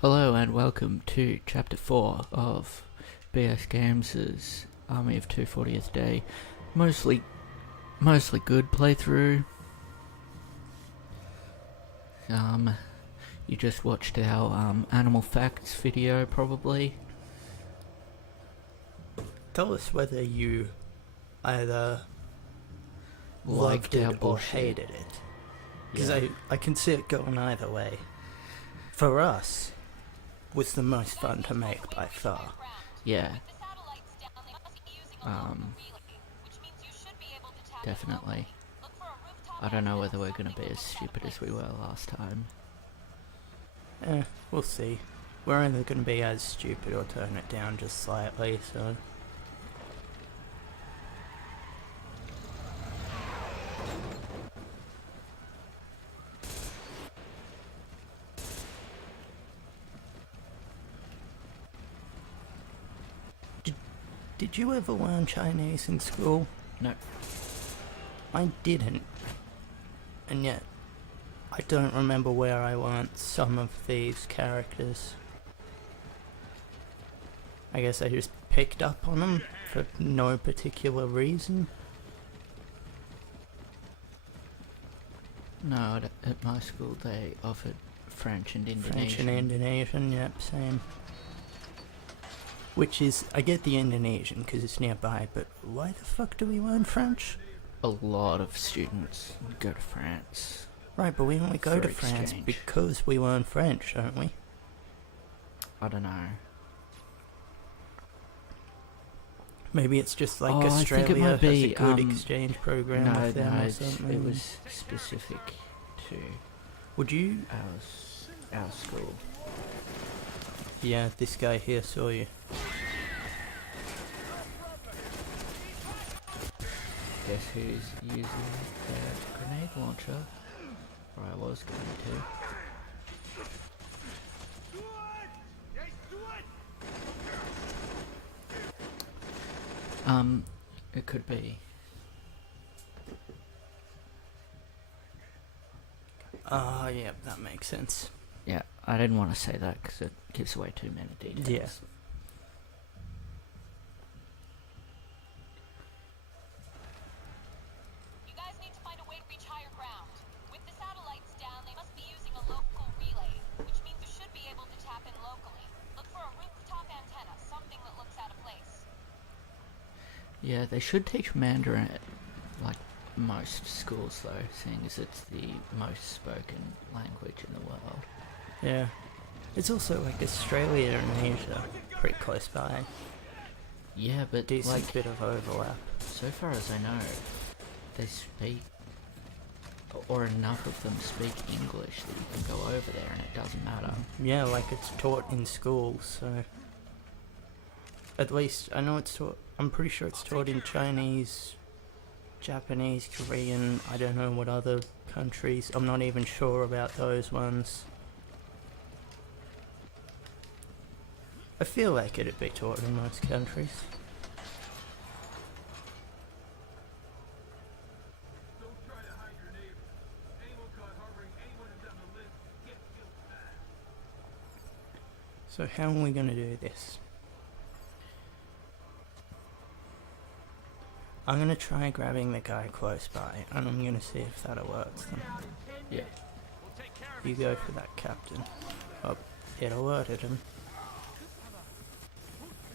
Hello and welcome to Chapter 4 of BS Games' Army of 240th Day. Mostly good playthrough. You just watched our animal facts video probably. Tell us whether you either Liked loved our it or bullshit. hated it. Because Yeah. I can see it going either way. For us, was the most fun to make by far. Yeah. Definitely. I don't know whether we're gonna be as stupid as we were last time. We'll see. We're either going to be as stupid or turn it down just slightly, so... Did you ever learn Chinese in school? No. I didn't. And yet, I don't remember where I learnt some of these characters. I guess I just picked up on them for no particular reason. No, at my school they offered French and Indonesian. French and Indonesian, yep, same. Which is, I get the Indonesian because it's nearby, but why the fuck do we learn French? A lot of students go to France. Right, but we only go For to France exchange. because we learn French, don't we? I don't know. Maybe it's just like I think it Australia might be, has a good exchange program No, with them or it something. was specific to Would you? our school. Yeah, this guy here saw you. Guess who's using their grenade launcher? Or I was going to. It could be. Yeah, that makes sense. Yeah, I didn't want to say that because it gives away too many details. Yeah. You guys need to find a way to reach higher ground. With the satellites down, they must be using a local relay, which means you should be able to tap in locally. Look for a rooftop antenna, something that looks out of place. Yeah, they should teach Mandarin at, like, most schools though, seeing as it's the most spoken language in the world. Yeah. It's also like Australia and Asia, pretty close by. Yeah, but Decent like, bit of overlap. so far as I know, they speak, or enough of them speak English that you can go over there and it doesn't matter. Yeah, like it's taught in schools, so... At least, I know it's taught... I'm pretty sure it's taught in Chinese, Japanese, Korean, I don't know what other countries. I'm not even sure about those ones. I feel like it'd be taught in most countries. So how are we gonna do this? I'm gonna try grabbing the guy close by, and I'm gonna see if that alerts them. Yeah. You go for that captain. Oh, it alerted him.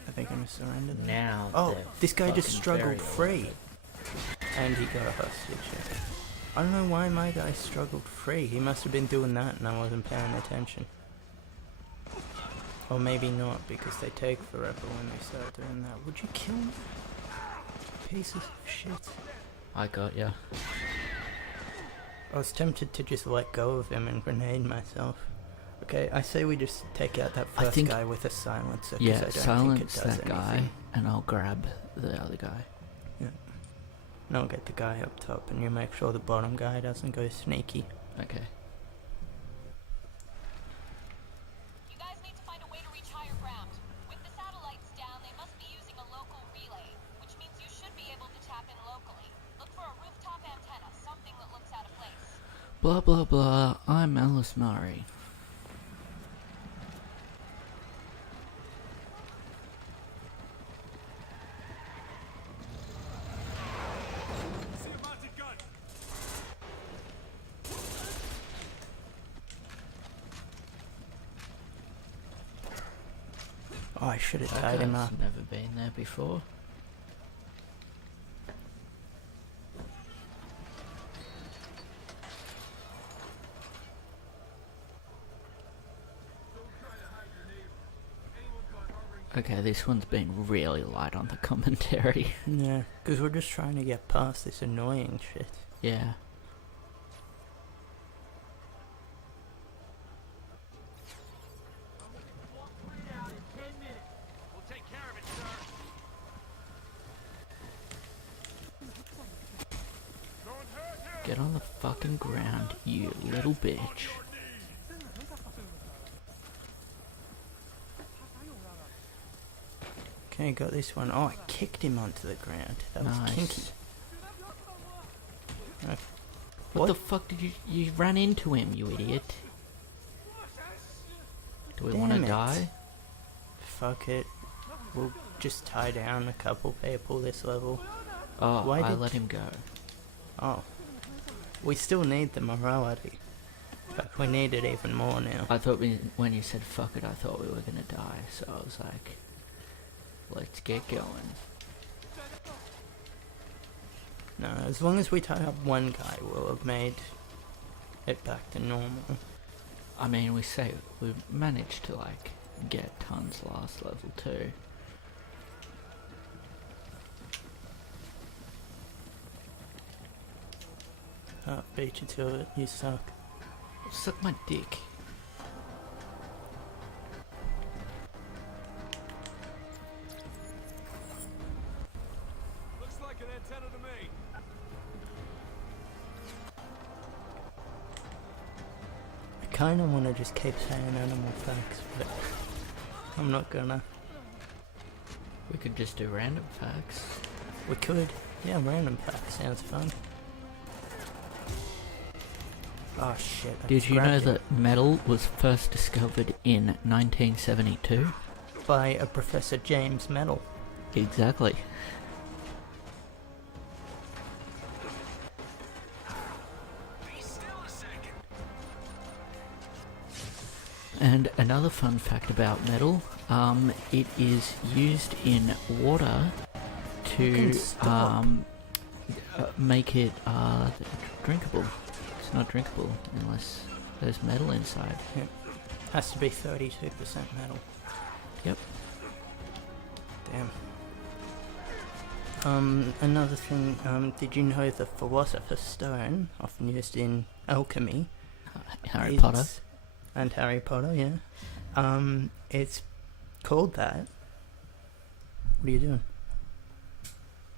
I think I'm gonna surrender them. Now. Oh, they're this guy just fucking struggled very free. And he got a hostage. I don't know why my guy struggled free. He must have been doing that and I wasn't paying attention. Or maybe not, because they take forever when they start doing that. Would you kill me? Pieces of shit. I got ya. I was tempted to just let go of him and grenade myself. Okay, I say we just take out that I first think- guy with a silencer, 'cause Yeah, I don't think it silence does that guy, anything. and I'll grab the other guy. Yeah. And I'll get the guy up top, and you make sure the bottom guy doesn't go sneaky. Okay. You guys need to find a way to reach higher ground. With the satellites down, they must be using a local relay, which means you should be able to tap in locally. Look for a rooftop antenna, something that looks out of place. Blah blah blah, I'm Alice Murray. Oh, I should have tied him up. I've never been there before. Okay, this one's been really light on the commentary. Yeah, because we're just trying to get past this annoying shit. Yeah. Get on the fucking ground, you little bitch. Okay, got this one. Oh, I kicked him onto the ground. That was Nice. kinky. What the fuck did you ran into him, you idiot? Do we want to Damn it. die? Fuck it. We'll just tie down a couple people this level. Oh, Why I did- let him go. Oh. We still need the morality. But we need it even more now. I thought when you said fuck it, I thought we were gonna die, so I was like, let's get going. No, as long as we tie up one guy, we'll have made it back to normal. I mean, we managed to like get tons last level too. Oh, beat you to it. You suck. Suck my dick. Looks like an antenna to me. I kind of want to just keep saying animal facts, but I'm not gonna. We could just do random facts. We could. Yeah, random facts sounds fun. Oh shit. I Did just you know grabbed it that metal was first discovered in 1972? by a Professor James Metal? Exactly. And another fun fact about metal, it is used in water to Fucking stop. make it drinkable. It's not drinkable unless there's metal inside. Has to be 32% metal. Yep. Damn. Another thing, did you know the Philosopher's Stone, often used in alchemy, Harry is- Potter. and Harry Potter, yeah. It's called that. What are you doing?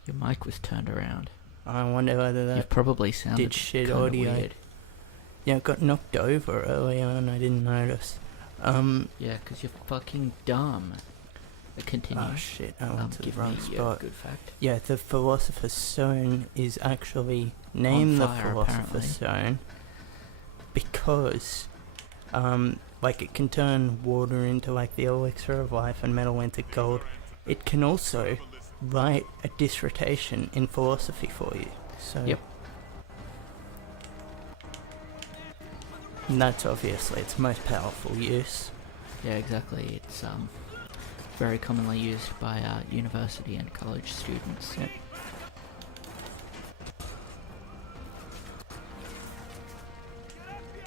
Your mic was turned around. I wonder whether that You've probably sounded shit kinda audio. weird. Yeah, it got knocked over earlier and I didn't notice. Yeah, 'cause you're fucking dumb. Continue. Oh shit, I went to the give wrong me a spot. good fact. Yeah, the Philosopher's Stone is actually named the fire, Philosopher's Stone because, like it can turn water into like the elixir of life and metal into gold. It can also write a dissertation in philosophy for you. So Yep. And that's obviously its most powerful use. Yeah, exactly. It's very commonly used by university and college students. Yep.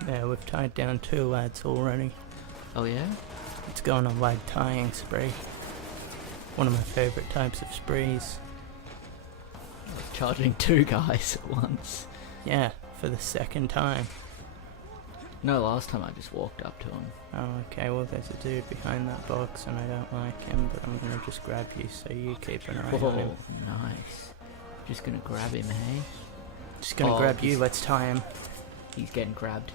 Yeah, we've tied down 2 lads already. Oh yeah? Let's go on a lad tying spree. One of my favourite types of sprees. Charging 2 guys at once. Yeah, for the second time. No, last time I just walked up to him. Oh, okay, well there's a dude behind that box and I don't like him, but I'm gonna just grab you so you keep an eye on him. Whoa, nice. Just gonna grab him, hey? Just gonna Oh, grab you, he's- let's tie him. He's getting grabbed.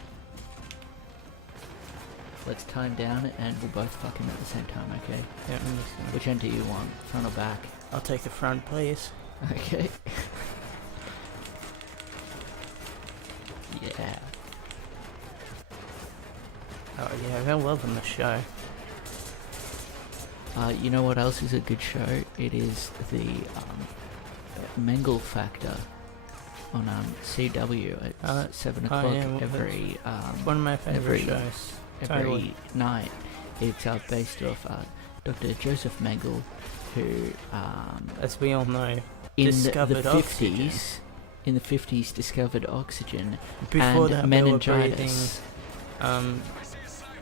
Let's tie him down and we'll both fuck him at the same time, okay? Yeah, I'm just gonna... Which end do you want? Front or back? I'll take the front, please. Okay. Yeah. Oh yeah, they're loving the show. You know what else is a good show? It is the Mengele Factor on CW at 7 o'clock yeah, well, every One of my favourite every- shows. every Totally. night. It's based off Dr. Joseph Mengele, who as we all know, in discovered the oxygen. 50s, in the 50s discovered oxygen Before and that, they were meningitis.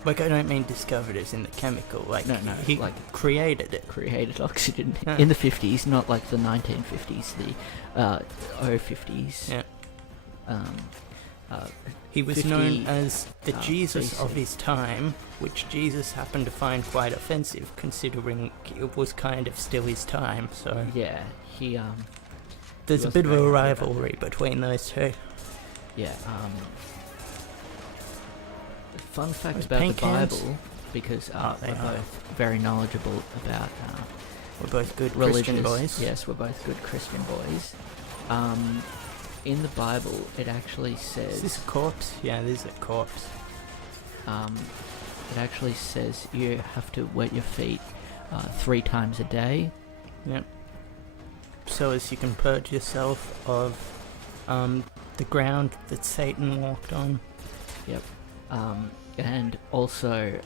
Like, I don't mean discovered as in the chemical, like, No, he like created it. created oxygen Yeah. in the 50s, not like the 1950s, the 050s. Yeah. Uh, He was 50, known as the Jesus of BC. his time, which Jesus happened to find quite offensive, considering it was kind of still his time, so... yeah, he There's a wasn't bit of very a happy about rivalry between those two. yeah. Fun fact Those about the pink hands. Bible, because They we're are. both very knowledgeable about We're both good religious. Christian boys. Yes, we're both good Christian boys. In the Bible, it actually says Is this a corpse? Yeah, this is a corpse. it actually says you have to wet your feet 3 times a day. Yep. So as you can purge yourself of the ground that Satan walked on. Yep. And also,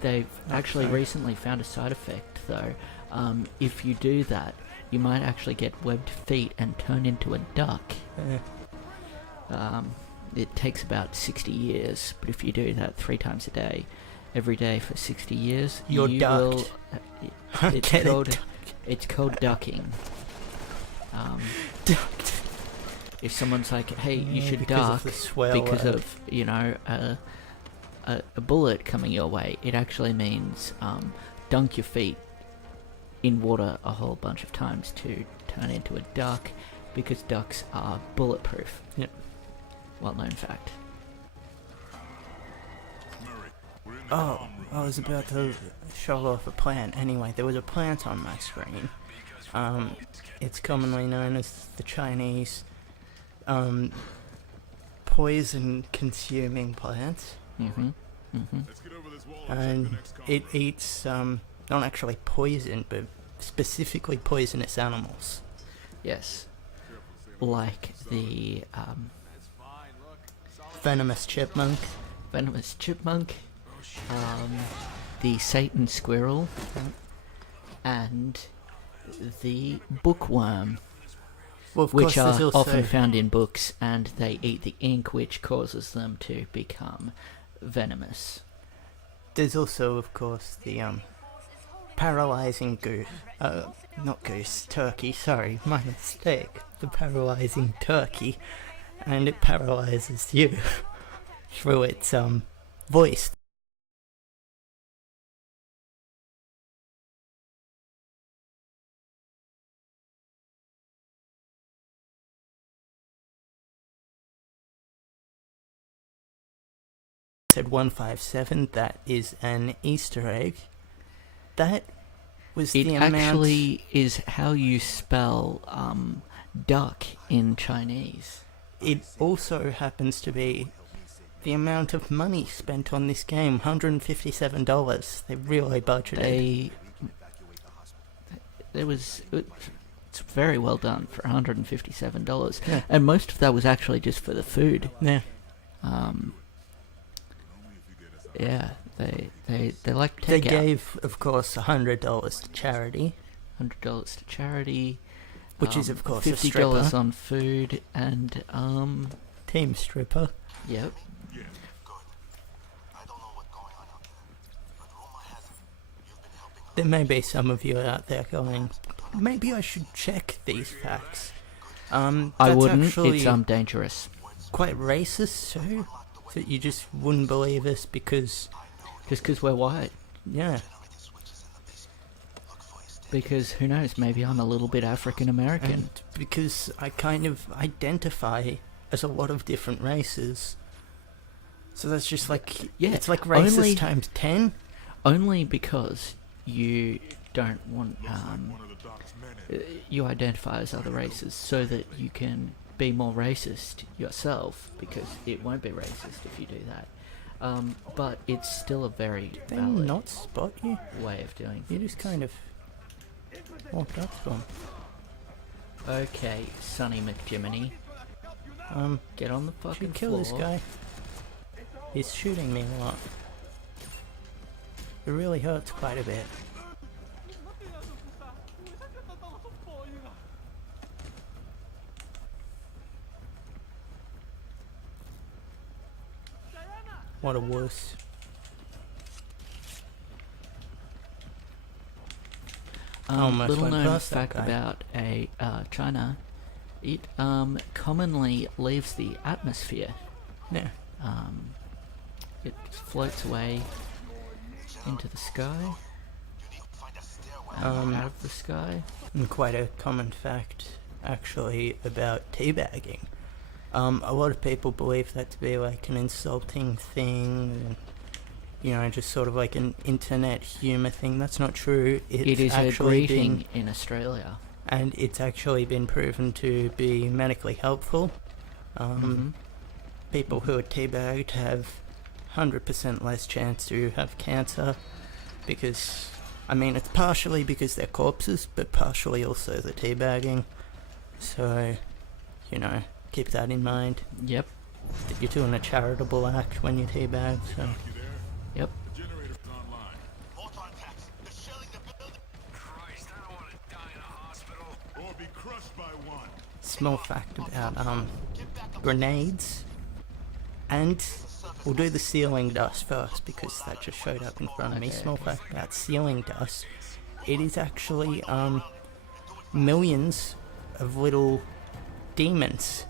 they've actually sorry. recently found a side effect, though. If you do that, you might actually get webbed feet and turn into a duck. It takes about 60 years, but if you do that 3 times a day, every day for 60 years, You're you ducked. will... it's Get it, called... duck. It's called ducking. Ducked. If someone's like, hey, you Yeah, should because duck of the swell because word. of, you know, a bullet coming your way, it actually means dunk your feet in water a whole bunch of times to turn into a duck, because ducks are bulletproof. Yep. Well known fact. Oh, I was about to show off a plant. Anyway, there was a plant on my screen. It's commonly known as the Chinese poison-consuming plant, and it eats not actually poison, but specifically poisonous animals. Yes. Like the Venomous chipmunk. venomous chipmunk, the Satan squirrel, and the bookworm, Well, of which course, there's are also often found in books, and they eat the ink, which causes them to become venomous. There's also, of course, the paralyzing goose. Not goose, turkey. Sorry, my mistake. The paralyzing turkey, and it paralyzes you through its voice. Said 157. That is an Easter egg. That was It the amount. actually is how you spell duck in Chinese. It also happens to be the amount of money spent on this game, $157. They really budgeted. It's very well done for $157, Yeah. and most of that was actually just for the food. Yeah. Yeah, they like to They take out gave, of course, $100 to charity, $100 to charity, which is, of course, a $50 stripper. on food, and Team stripper. yep. There may be some of you out there going, maybe I should check these facts. I That's wouldn't. actually It's dangerous. quite racist too, that you just wouldn't believe us because, Just because we're white. yeah. Because who knows? Maybe I'm a little bit African American. And because I kind of identify as a lot of different races. So that's just like, Yeah, it's like racist only- times 10. Only because you don't want you identify as other races so that you can be more racist yourself, because it won't be racist if you do that. But it's still a very They valid not spot you? way of doing You things. just kind of walked up to him. Okay, Sonny McJiminy, get on the fucking Should kill floor. this guy. He's shooting me a lot. It really hurts quite a bit. What a wuss. Almost Little went known past that fact guy. about China, it commonly leaves the atmosphere. Yeah. It floats away into the sky, out of the sky. And quite a common fact, actually, about teabagging. A lot of people believe that to be like an insulting thing, and, you know, just sort of like an internet humour thing. That's not true. It is a actually greeting in Australia. and it's actually been proven to be medically helpful. People who are teabagged have 100% less chance to have cancer, because, I mean, it's partially because they're corpses, but partially also the teabagging. So, you know, keep that in mind. Yep. That you're doing a charitable act when you teabag, so... Yep. Small fact about grenades, and we'll do the ceiling dust first because that just showed up in front of me. Okay, Small okay. fact about ceiling dust, it is actually millions of little demons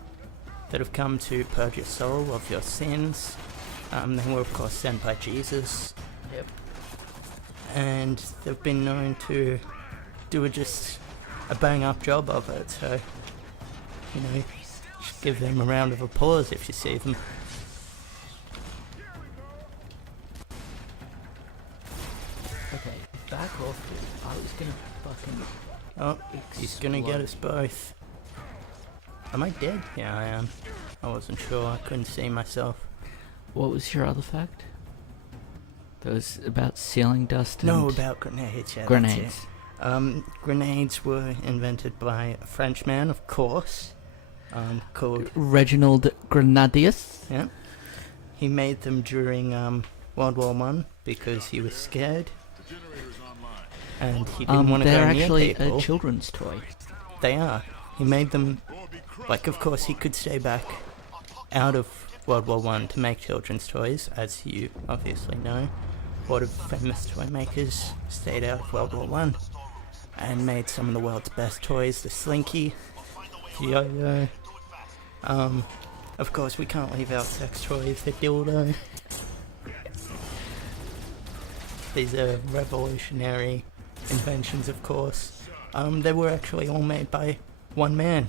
that have come to purge your soul of your sins. They were of course sent by Jesus. Yep. And they've been known to do just a bang up job of it, so, you know, just give them a round of applause if you see them. Okay, back off, dude. I was gonna fucking... Oh, he's gonna get us both. Am I dead? Yeah, I am. I wasn't sure, I couldn't see myself. What was your other fact? That was about ceiling dust and... No, about grenades, yeah. grenades. That's it. Grenades were invented by a Frenchman, of course, called... Reginald Grenadius. Yeah. He made them during World War One because he was scared. And he didn't want to They're go near actually people. a children's toy. They are. He made them... Like, of course, he could stay back out of World War One to make children's toys, as you obviously know. A lot of famous toy makers stayed out of World War One and made some of the world's best toys. The Slinky, the Yo-Yo. Of course, we can't leave out sex toys. The dildo. These are revolutionary inventions, of course. They were actually all made by one man.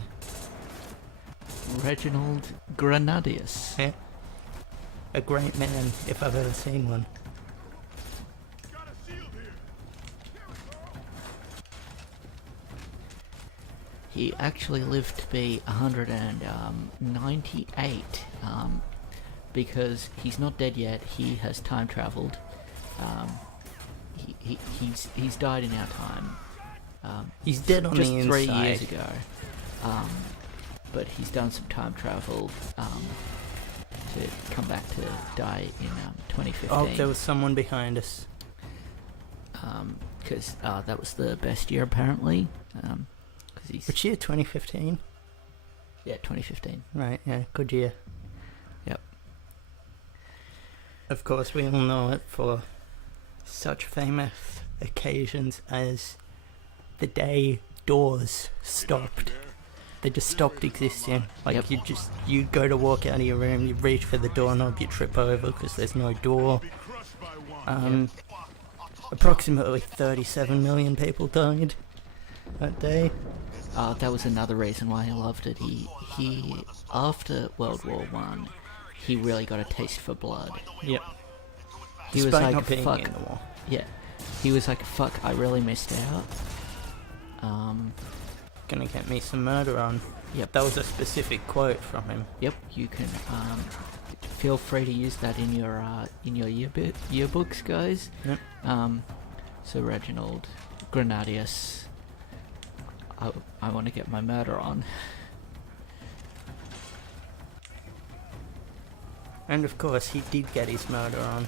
Reginald Grenadius. Yeah. A great man, if I've ever seen one. He actually lived to be 198, because he's not dead yet. He has time traveled. He's died in our time. He's dead on just the 3 inside. years ago. But he's done some time travel to come back to die in 2015. Oh, there was someone behind us. Because that was the best year apparently. Cause he's Which year? 2015? yeah, 2015. Right, yeah, good year. Yep. Of course, we all know it for such famous occasions as the day doors stopped. They just stopped existing. Like, Yep. you go to walk out of your room, you reach for the doorknob, you trip over because there's no door. Approximately 37 million people died that day. That was another reason why I loved it. He after World War One, he really got a taste for blood. Yep. He was Despite like, not being fuck. in the war. Yeah. He was like, fuck, I really missed out. Gonna get me some murder on. Yep. That was a specific quote from him. Yep. You can feel free to use that in your yearbooks, guys. Yep. So Reginald Grenadius. I want to get my murder on. And of course, he did get his murder on.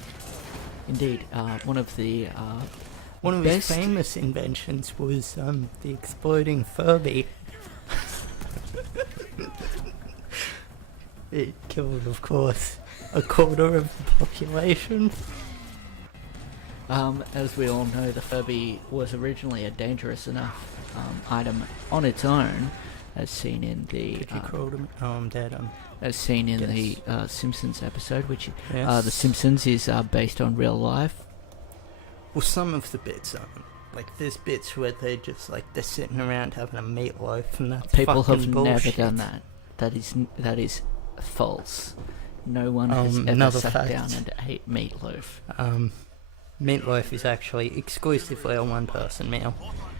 Indeed, one of the One of best... his famous inventions was the exploding Furby. It killed, of course, a quarter of the population. As we all know, the Furby was originally a dangerous enough item on its own, as seen in the Did you crawl to me? Oh, I'm dead. as seen in Yes. the Simpsons episode, which Yes. The Simpsons is based on real life. Well, some of the bits aren't. Like, there's bits where they're just like, they're sitting around having a meatloaf, and that's People have fucking never bullshit. done that. That is false. No one has ever Another sat fact. down and ate meatloaf. Meatloaf is actually exclusively a one-person meal.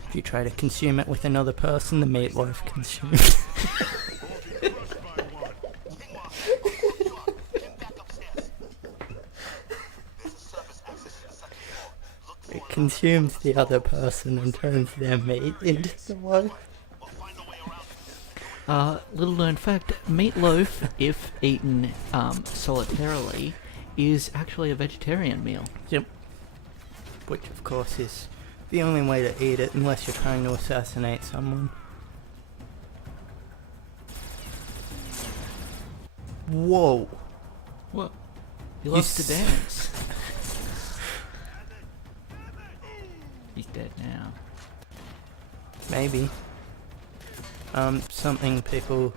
If you try to consume it with another person, the meatloaf consumes. It consumes the other person and turns their meat into the loaf. Little known fact, meatloaf, if eaten solitarily, is actually a vegetarian meal. Yep. Which, of course, is the only way to eat it unless you're trying to assassinate someone. Whoa. What? He You loves to s- dance. He's dead now. Maybe. Something people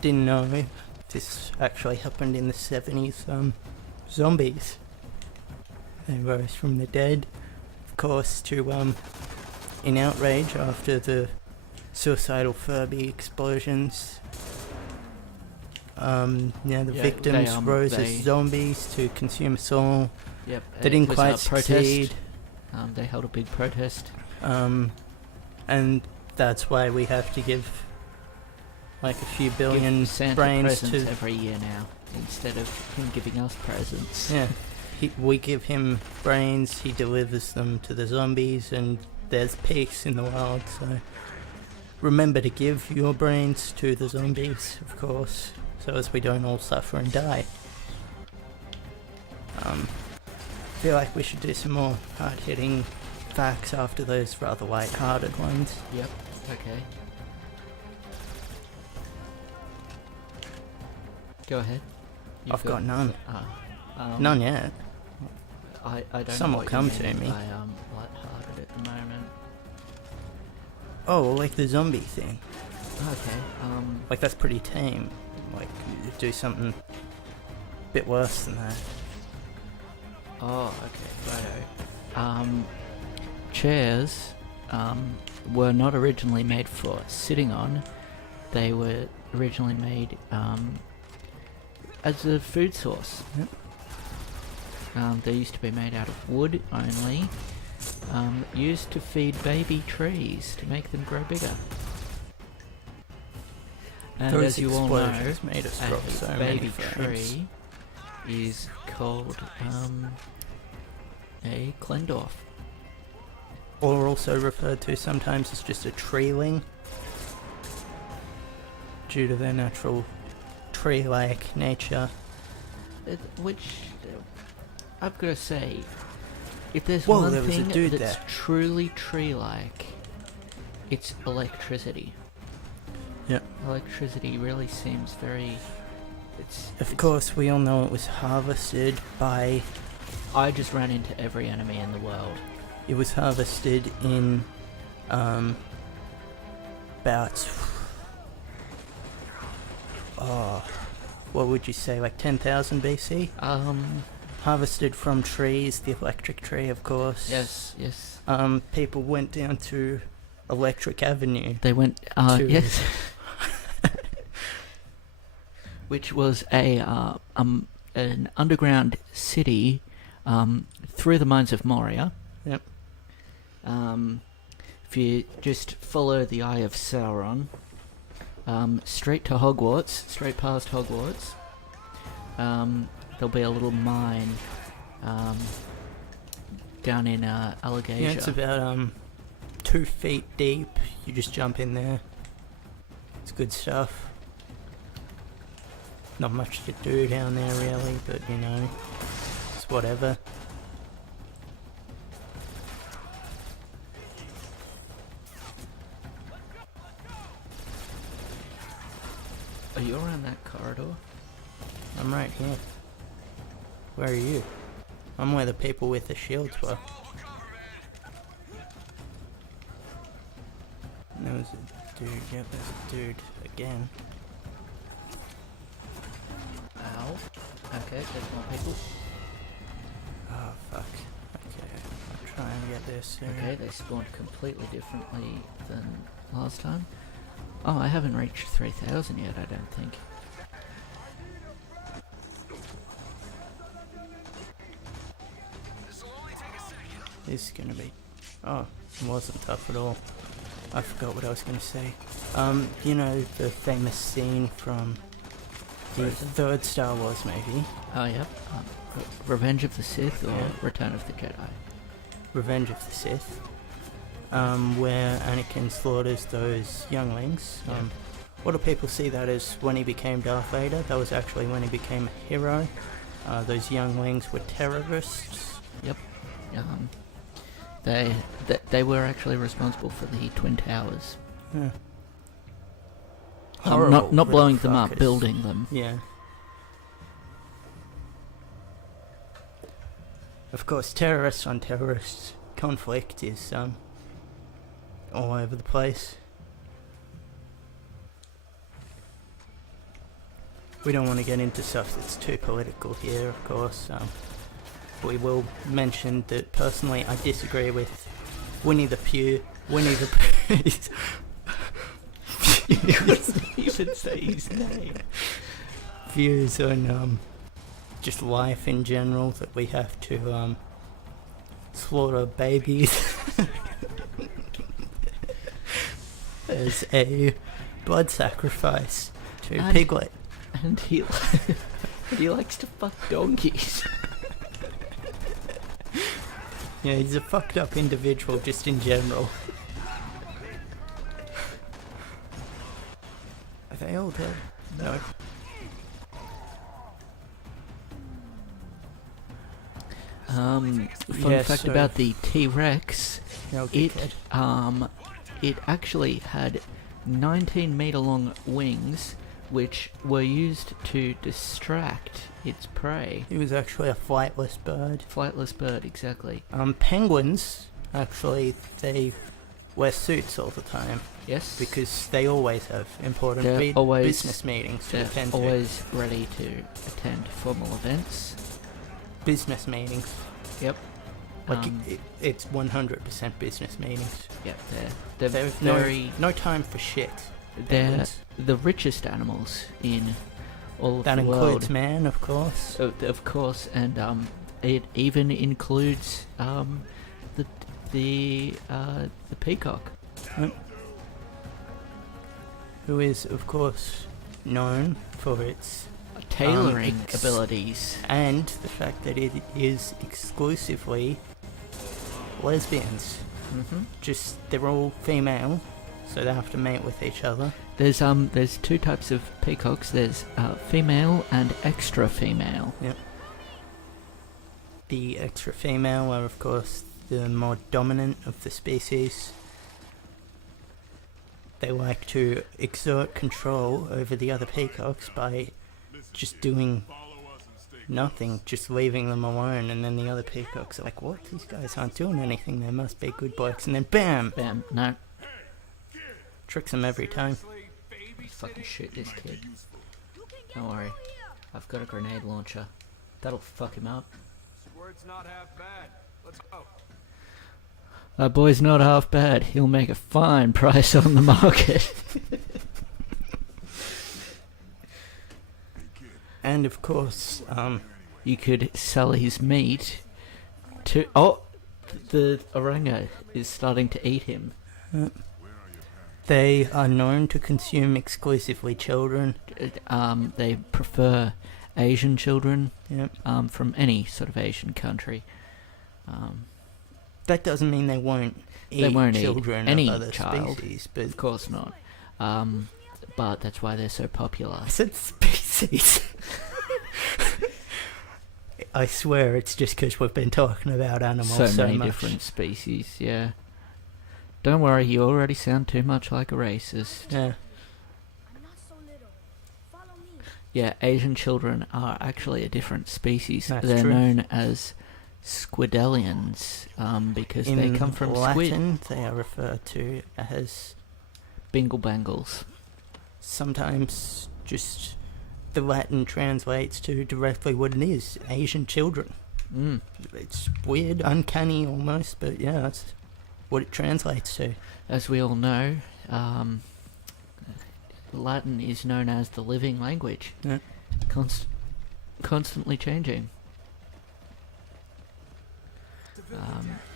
didn't know. This actually happened in the 70s. Zombies. They rose from the dead, of course, to, in outrage after the suicidal Furby explosions. The Yeah, victims they, rose they- as zombies to consume us all. Yep. They it didn't was quite a protest. succeed. They held a big protest. And that's why we have to give like a few billion Give Santa brains presents to. every year now, instead of him giving us presents. Yeah, we give him brains, he delivers them to the zombies, and there's peace in the world. So remember to give your brains to the zombies, of course, so as we don't all suffer and die. I feel like we should do some more hard-hitting facts after those rather light-hearted ones. Yep. Okay. Go ahead. You've I've got none. None. None yet. I don't Some know will what come you to mean me. by light-hearted at the moment. Oh, like the zombie thing. Okay. Like, that's pretty tame. Like, you do something a bit worse than that. Oh, okay. Righto. Chairs were not originally made for sitting on. They were originally made as a food source. Yep. They used to be made out of wood only, used to feed baby trees to make them grow bigger. And Those as you all know, explosions made us drop a so many baby frames. tree is called a Klendorf. Or also referred to sometimes as just a treeling, due to their natural tree-like nature. Which, I've got to say, if there's Whoa, one there was a thing dude that's there. truly tree-like, it's electricity. Yep. Electricity really seems very... Of course, we all know it was harvested by... I just ran into every enemy in the world. It was harvested in, about... Oh, what would you say, like 10,000 BC? Harvested from trees, the electric tree, of course. Yes, yes. People went down to Electric Avenue. They went, To- yes. Which was an underground city through the mines of Moria. Yep. If you just follow the Eye of Sauron, straight to Hogwarts, straight past Hogwarts, there'll be a little mine down in Allegasia. Yeah, it's about 2 feet deep. You just jump in there. It's good stuff. Not much to do down there really, but you know, it's whatever. Are you around that corridor? I'm right here. Where are you? I'm where the people with the shields were. And there was a dude. Yep, there's a dude again. Ow. Okay, there's more people. Oh fuck. Okay, I'll try and get this soon. Okay, they spawned completely differently than last time. Oh, I haven't reached 3,000 yet, I don't think. This is gonna be... Oh, it wasn't tough at all. I forgot what I was gonna say. You know the famous scene from the third Star Wars movie? Oh, yep. Revenge of the Sith or Yeah. Return of the Jedi? Revenge of the Sith. Where Anakin slaughters those younglings. Yeah. What do people see that as when he became Darth Vader? That was actually when he became a hero. Those younglings were terrorists. Yep. They were actually responsible for the Twin Towers. Yeah. Not Horrible blowing them little up, fuckers. building them. Yeah. Of course, terrorists on terrorists conflict is all over the place. We don't want to get into stuff that's too political here, of course. We will mention that personally I disagree with Winnie the Pooh. Winnie the Pooh's You couldn't even say his name. views on just life in general, that we have to slaughter babies as a blood sacrifice to And- Piglet. And he likes to fuck donkeys. Yeah, he's a fucked up individual just in general. Are they all dead? No. Fun Yeah, fact so- about the T-Rex, No, it dickhead. it actually had 19-meter long wings, which were used to distract its prey. He was actually a flightless bird. Flightless bird, exactly. Penguins, actually, they wear suits all the time Yes, because they always have important They're always- business meetings to they're attend always ready to attend formal events. to. Business meetings. Yep. Like, it's 100% business meetings. Yep, they're There's very no time for shit. they're Penguins. the richest animals in all of That the world. includes man, of course. Of course, and it even includes the peacock. Who is, of course, known for its... Tailoring ex- abilities. and the fact that it is exclusively lesbians. Hmm. Just, they're all female, so they have to mate with each other. There's two types of peacocks. There's female and extra female. The extra female are, of course, the more dominant of the species. They like to exert control over the other peacocks by just doing nothing, just leaving them alone, and then the other peacocks are like, what? These guys aren't doing anything, they must be good blokes, and then BAM! Bam! No, Tricks them every time. fucking shoot this kid. Don't worry, I've got a grenade launcher. That'll fuck him up. Word's not half bad. Let's go. That boy's not half bad. He'll make a fine price on the market. And of course, You could sell his meat to... Oh! The oranga is starting to eat him. they are known to consume exclusively children. They prefer Asian children Yep. from any sort of Asian country. That doesn't mean they won't eat They won't eat children any of other child. species, but Of course not. But that's why they're so popular. I said species. I swear it's just because we've been talking about animals so many much. different species, yeah. Don't worry, you already sound too much like a racist. Yeah. I'm not so little. Yeah, Asian children are actually a different species. That's They're true. known as squidelians because they In come from squid. Latin, they are referred to as Bingle bangles. sometimes just the Latin translates to directly what it is, Asian children. Mm. It's weird, uncanny almost, but yeah, that's what it translates to. As we all know, Latin is known as the living language. Yeah. Constantly changing. You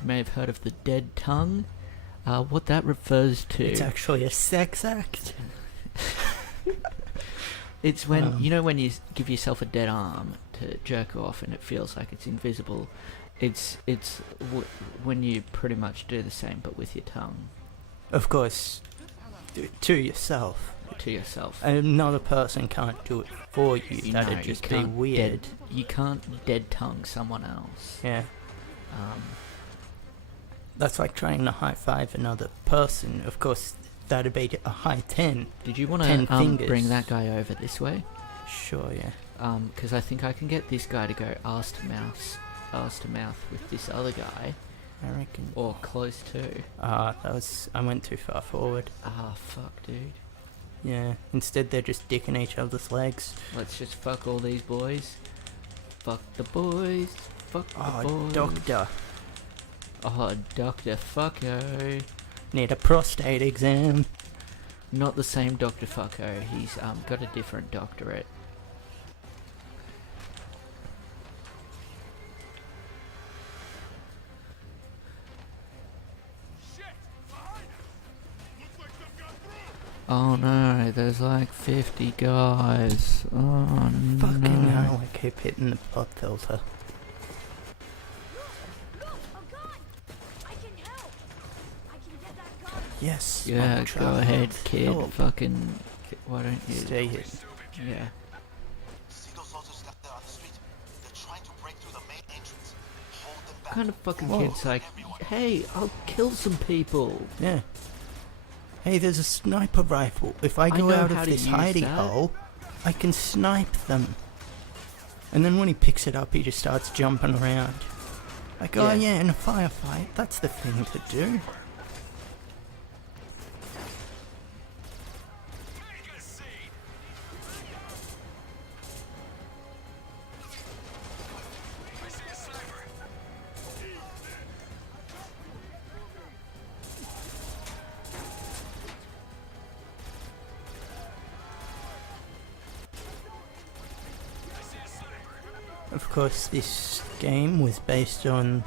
may have heard of the dead tongue. What that refers to... It's actually a sex act. It's when, you know, when you give yourself a dead arm to jerk off and it feels like it's invisible. It's when you pretty much do the same but with your tongue. Of course, to yourself. To yourself. Another person can't do it for you. You That'd know, just you be can't weird. You can't dead tongue someone else. Yeah. Um, That's like trying to high five another person. Of course, that'd be a high 10. did you want 10 to fingers. bring that guy over this way? Sure, yeah. Because I think I can get this guy to go ass to mouth with this other guy, I reckon. or close to. I went too far forward. Ah, fuck, dude. Yeah. Instead, they're just dicking each other's legs. Let's just fuck all these boys. Fuck the boys. Fuck the Oh, boys. doctor. Oh, Dr. Fucko. Need a prostate exam. Not the same Dr. Fucko. He's got a different doctorate. Oh no, there's like 50 guys. Oh no. Fucking hell, I keep hitting the blood filter. Yes. Yeah, my go child. ahead, kid. Help. Fucking. Why don't you? Stay here. Yeah. See those soldiers left there on the street? They're trying to break through the main entrance. Hold them What back. kind of fucking Whoa. kid's like, hey, I'll kill some people. Yeah. Hey, there's a sniper rifle. If I I go know out how of to this use hidey that. hole, I can snipe them. And then when he picks it up, he just starts jumping around. Like, oh Yeah. yeah, in a firefight, that's the thing to do. Of course, this game was based on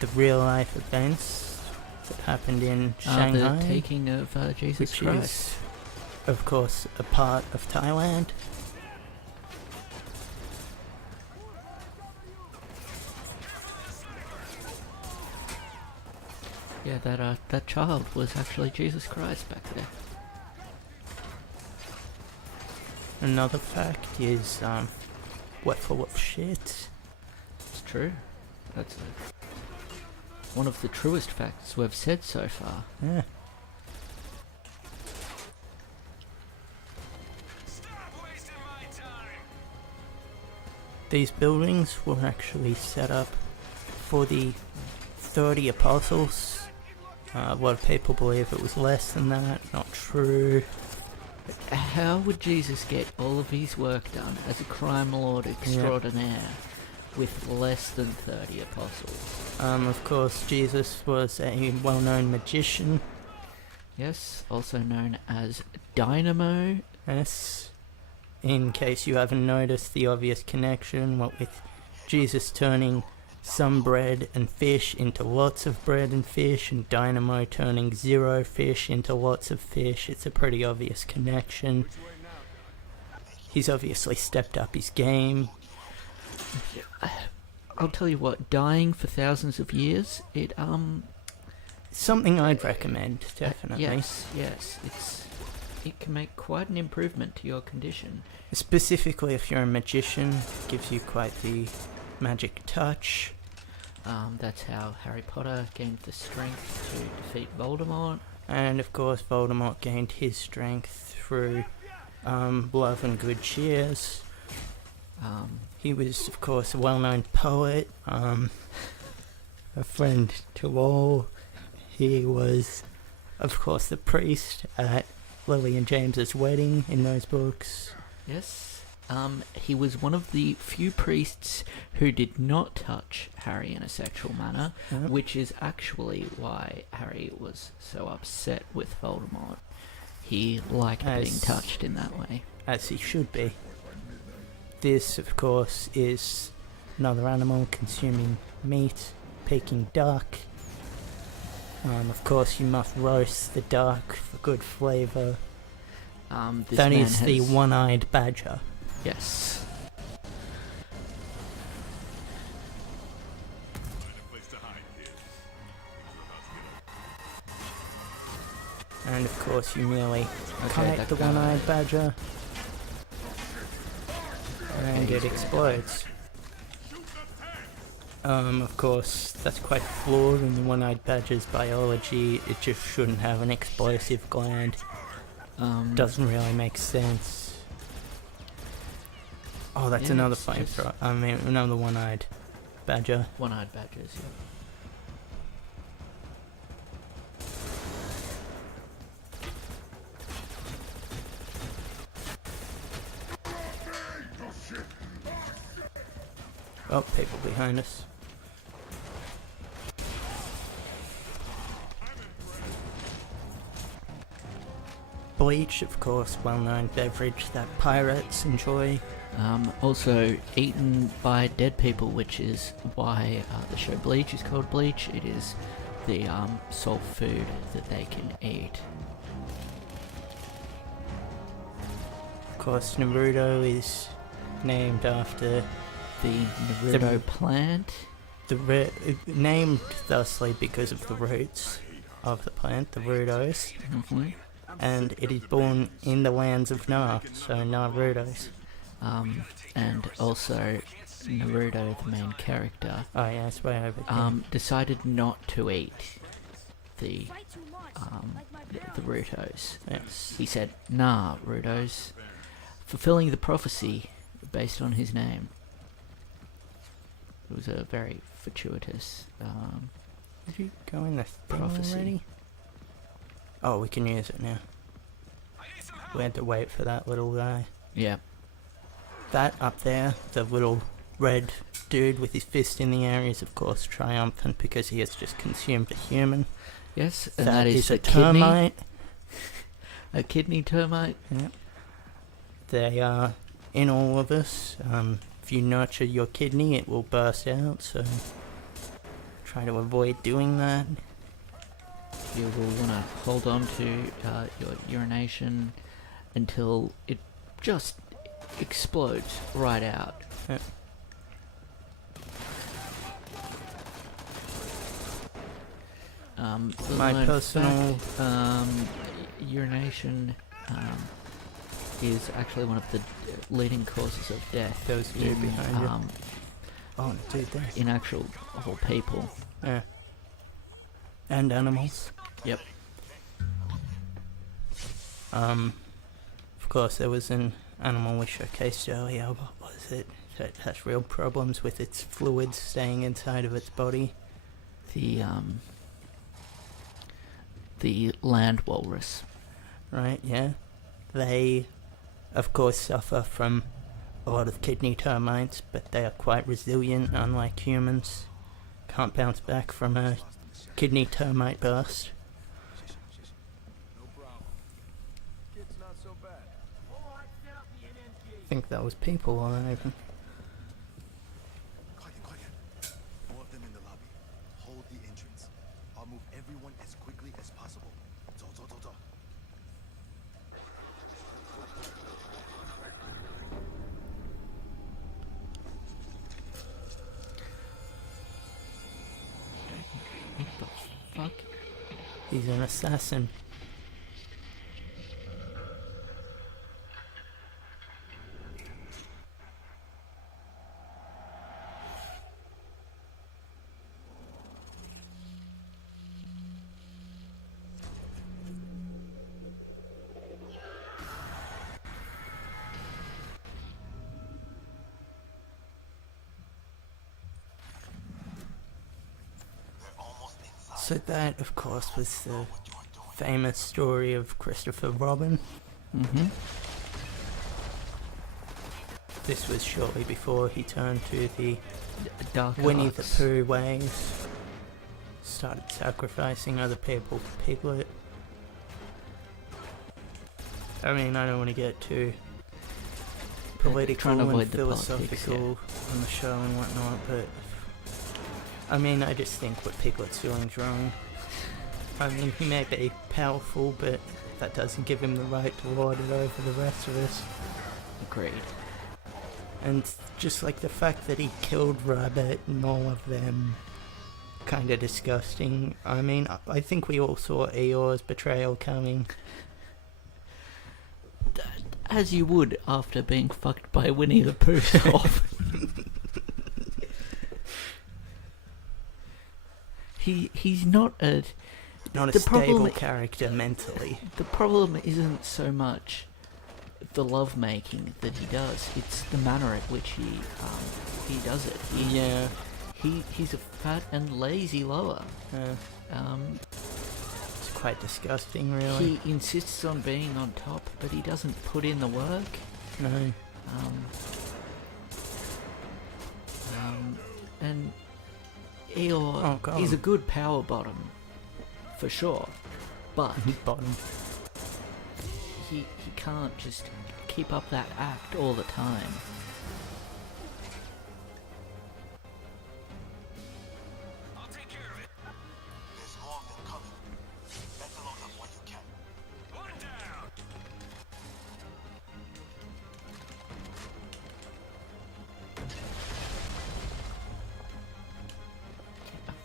the real-life events that happened in The Shanghai, taking of Jesus which Christ. is, of course, a part of Thailand. Yeah, that child was actually Jesus Christ back there. Another fact is, what full of shit. It's true. That's one of the truest facts we've said so far. Yeah. These buildings were actually set up for the 30 apostles. A lot of people believe it was less than that. Not true. How would Jesus get all of his work done as a crime lord extraordinaire with less than 30 apostles? Of course, Jesus was a well-known magician. Yes, also known as Dynamo. Yes. In case you haven't noticed the obvious connection, what with Jesus turning some bread and fish into lots of bread and fish, and Dynamo turning zero fish into lots of fish, it's a pretty obvious connection. He's obviously stepped up his game. I'll tell you what, dying for thousands of years, Something I'd recommend, definitely. yes, it can make quite an improvement to your condition. Specifically if you're a magician, it gives you quite the magic touch. That's how Harry Potter gained the strength to defeat Voldemort. And of course Voldemort gained his strength through Love and Good Cheers. Um, He was, of course, a well-known poet, a friend to all. He was, of course, the priest at Lily and James's wedding in those books. yes. He was one of the few priests who did not touch Harry in a sexual manner, Yep. which is actually why Harry was so upset with Voldemort. He liked being As- touched in that way. As he should be. This, of course, is another animal consuming meat, Peking duck. Of course, you must roast the duck for good flavour. This That man is the has- one-eyed badger. Yes. And of course, you merely Okay, kite that the guy- one-eyed badger, and Okay, it he's explodes. Of course, that's quite flawed in the one-eyed badger's biology. It just shouldn't have an explosive gland. Doesn't really make sense. Oh, that's Yeah, another it's just- flamethrower. I mean, another one-eyed badger. One-eyed badgers, yeah. Oh, people behind us. Bleach, of course, well-known beverage that pirates enjoy. Also eaten by dead people, which is why the show Bleach is called Bleach. It is the salt food that they can eat. Of course, Naruto is named after The Naruto plant. named thusly because of the roots of the plant, the Narutos, hmm and it is born in the lands of Na, so Narutos. And also Naruto, the main character, Oh yeah, it's way over here. decided not to eat the Rutos. Yes. He said, "Nah, Rutos," fulfilling the prophecy based on his name. It was a very fortuitous. Did you go in the thing Prophecy. already? Oh, we can use it now. We had to wait for that little guy. Yeah. That up there, the little red dude with his fist in the air, is of course triumphant because he has just consumed a human. Yes, and that is a a kidney. termite. A kidney termite. Yep. They are in all of us. If you nurture your kidney, it will burst out, so try to avoid doing that. You will want to hold on to your urination until it just explodes right out. Yep. Little My known personal- fact, urination is actually one of the leading causes of death Those two in, behind you. Oh, dude, there. in actual whole people. Yeah. And animals. Yep. Of course, there was an animal we showcased earlier. What was it? That has real problems with its fluids staying inside of its body. The land walrus. Right, yeah. They, of course, suffer from a lot of kidney termites, but they are quite resilient, unlike humans. Can't bounce back from a kidney termite burst. No problem. It's not so bad. I think that was people all over. Quiet. More of them in the lobby. Hold the entrance. I'll move everyone as quickly as possible. Go. What the fuck? He's an assassin. So that, of course, was the famous story of Christopher Robin. Mm-hmm. This was shortly before he turned to the Dark Winnie arts. the Pooh ways. Started sacrificing other people for Piglet. I mean, I don't want to get too political Trying to and avoid the politics, philosophical on the show and whatnot, but I mean, I just think what Piglet's doing's wrong. I mean, he may be powerful, but that doesn't give him the right to lord it over the rest of us. Agreed. And just like the fact that he killed Rabbit and all of them, kind of disgusting. I mean, I think we all saw Eeyore's betrayal coming. As you would after being fucked by Winnie the Pooh. He's not a... Not a The stable problem- character mentally. The problem isn't so much the lovemaking that he does, it's the manner at which he does it. Yeah. He's a fat and lazy lover. It's quite disgusting, really. He insists on being on top, but he doesn't put in the work. No. And Eeyore God. is a good power bottom, for sure, but Bottom. he can't just keep up that act all the time. I'll take care of it. There's more of them coming. Better load up what you can. One down.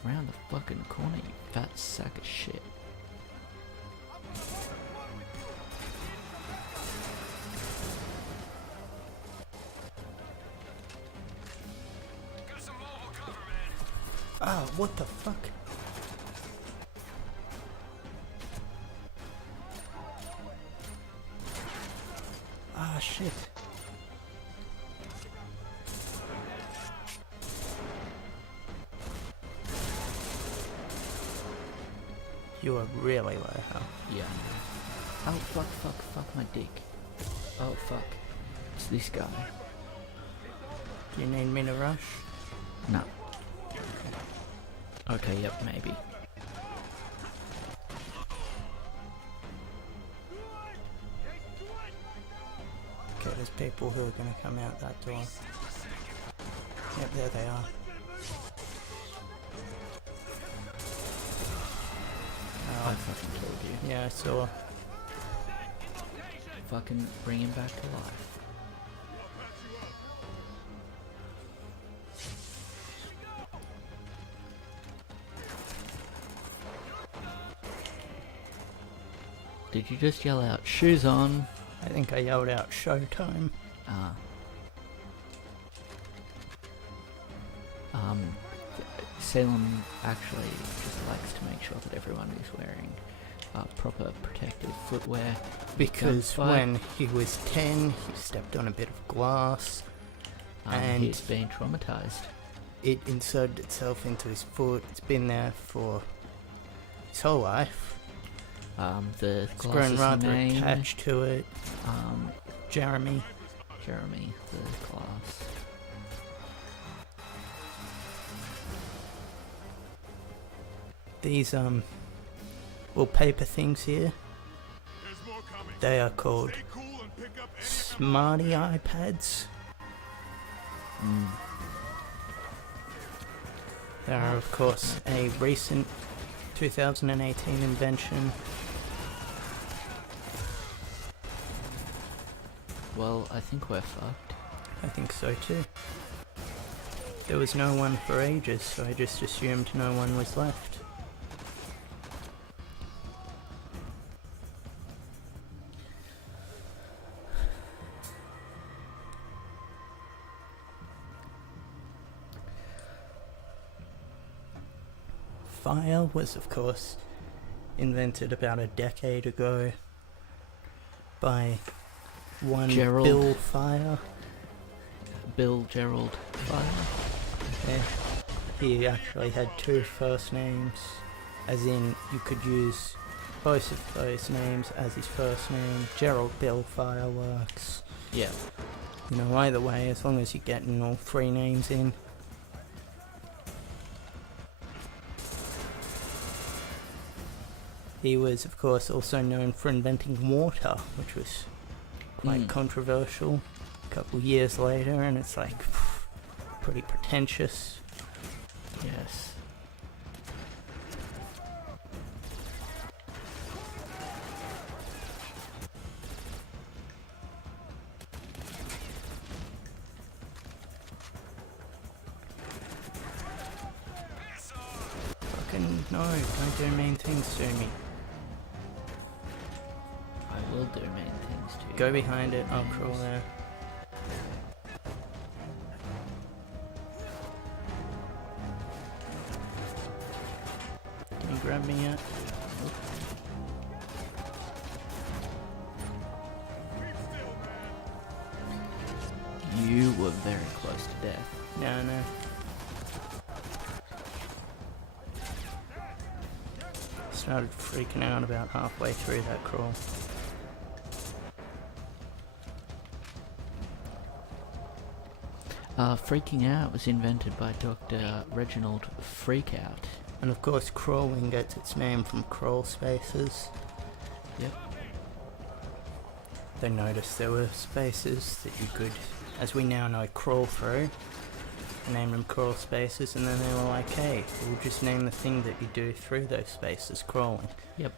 Around the fucking corner, you fat sack of shit. Got some mobile cover, man. Ah, what the fuck? Ah, shit. You are really low health. Yeah. Oh, fuck my dick. Oh, fuck. It's this guy. Do you need me to rush? No. Okay, yep, maybe. Okay, there's people who are gonna come out that door. Yep, there they are. I fucking killed you. Yeah, I saw. Fucking bring him back to life. Did you just yell out, shoes on? I think I yelled out showtime. Ah. Salem actually just likes to make sure that everyone is wearing proper protective footwear. Because Gunfight. when he was 10, he stepped on a bit of glass, and he's been traumatized. it inserted itself into his foot. It's been there for his whole life. The It's glass grown is rather name. attached to it. Jeremy. Jeremy, the glass. These little paper things here, There's more coming. they are called Stay cool and pick up any Smarty iPads. They are, of course, a recent 2018 invention. Well, I think we're fucked. I think so too. There was no one for ages, so I just assumed no one was left. Fire was, of course, invented about a decade ago by one Gerald. Bill Fire. Bill Gerald Fire. Yeah. He actually had two first names. as in you could use both of those names as his first name. Gerald Bill Fireworks. Yeah. You know, either way, as long as you're getting all three names in. He was, of course, also known for inventing water, which was quite controversial a couple years later, and it's like pretty pretentious. Yes. Fucking no, don't do mean things to me. I will do mean things to you. Go behind it, I'll crawl there. Can you grab me yet? You were very close to death. No, no. Started freaking out about halfway through that crawl. Freaking Out was invented by Dr. Reginald Freakout. And of course, crawling gets its name from crawl spaces. Yep. They noticed there were spaces that you could, as we now know, crawl through. They named them crawl spaces, and then they were like, hey, we'll just name the thing that you do through those spaces crawling. Yep.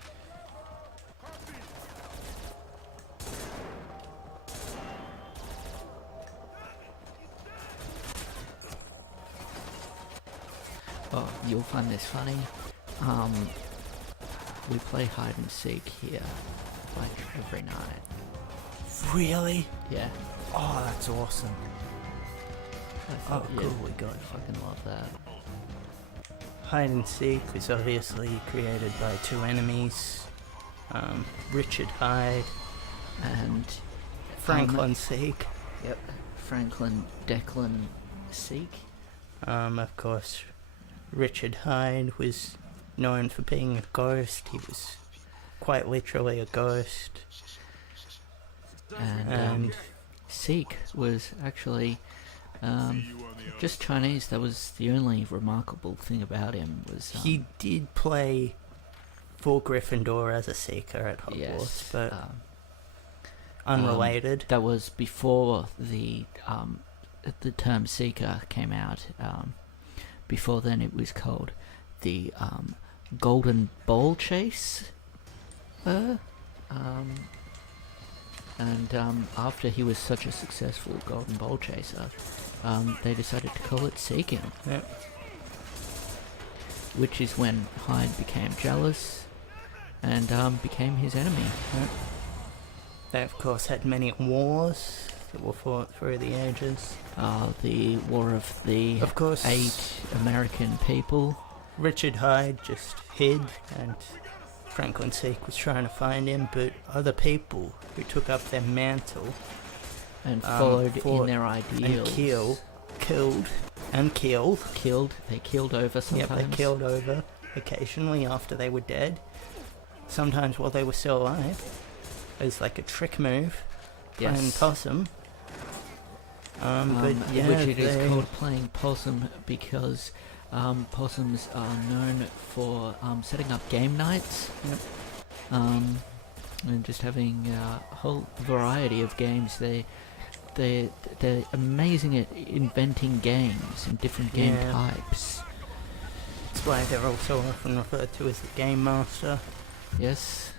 Oh, you'll find this funny. We play hide and seek here, like every night. Really? Yeah. Oh, that's awesome. I Oh, thought cool, you'd we got it. fucking love that. Hide and seek was obviously created by two enemies, Richard Hyde, And Franklin Seek. yep, Franklin Declan Seek. Of course, Richard Hyde was known for being a ghost. He was quite literally a ghost. And Seek was actually just Chinese. That was the only remarkable thing about him was He did play for Gryffindor as a Seeker at Hogwarts, yes, but unrelated. that was before the term Seeker came out. Before then, it was called the Golden Ball Chase. And after he was such a successful Golden Ball Chaser, they decided to call it Seeking, Yep. which is when Hyde became jealous and became his enemy. They, of course, had many wars that were fought through the ages. The War of the Of course, 8 American people. Richard Hyde just hid, and Franklin Seek was trying to find him, but other people who took up their mantle And followed in fought their and ideals. killed. They killed over sometimes. Yep, they killed over occasionally after they were dead. Sometimes while they were still alive. It was like a trick move. Playing Yes. possum. But yeah, which it is they- called playing possum because possums are known for setting up game nights. Yep. And just having a whole variety of games. They're amazing at inventing games and different game Yeah. types. That's why they're also often referred to as the Game Master. Yes.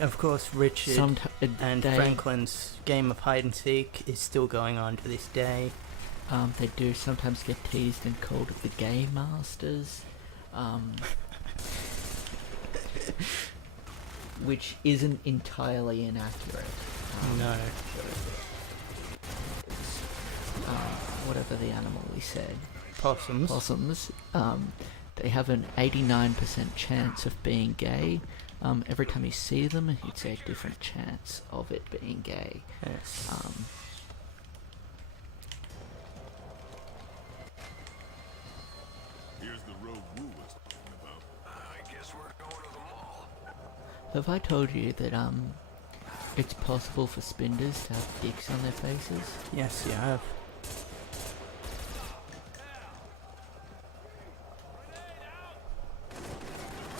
Of course, Richard and they, Franklin's game of hide and seek is still going on to this day. They do sometimes get teased and called the Game Masters, which isn't entirely inaccurate. No. Whatever the animal we said. Possums. Possums, they have an 89% chance of being gay. Every time you see them, it's a different chance of it being gay. Yes. Here's the rogue Wu was talking about. Have I told you that it's possible for spinders to have dicks on their faces? Yes, you have.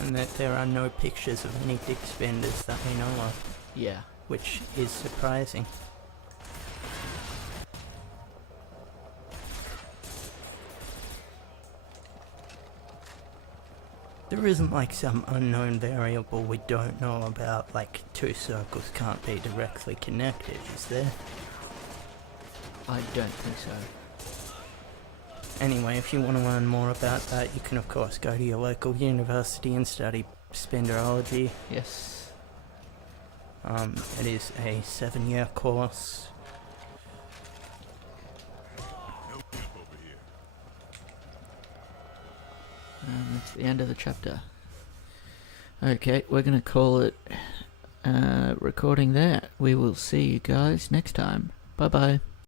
And that there are no pictures of any dick spenders that we know of, Yeah. which is surprising. There isn't like some unknown variable we don't know about, like two circles can't be directly connected, is there? I don't think so. Anyway, if you want to learn more about that, you can of course go to your local university and study spenderology. Yes. It is a 7-year course. That's the end of the chapter. Okay, we're gonna call it recording there. We will see you guys next time. Bye bye.